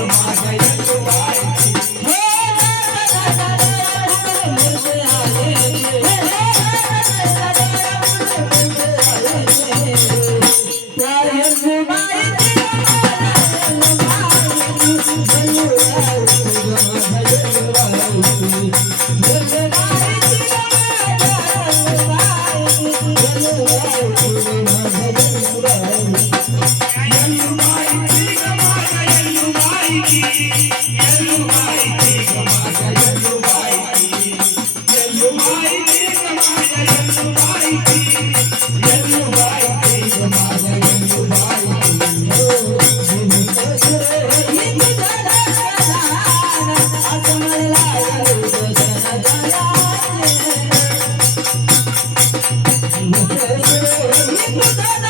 Come on, Mudada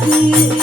Bye.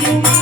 Hallelujah.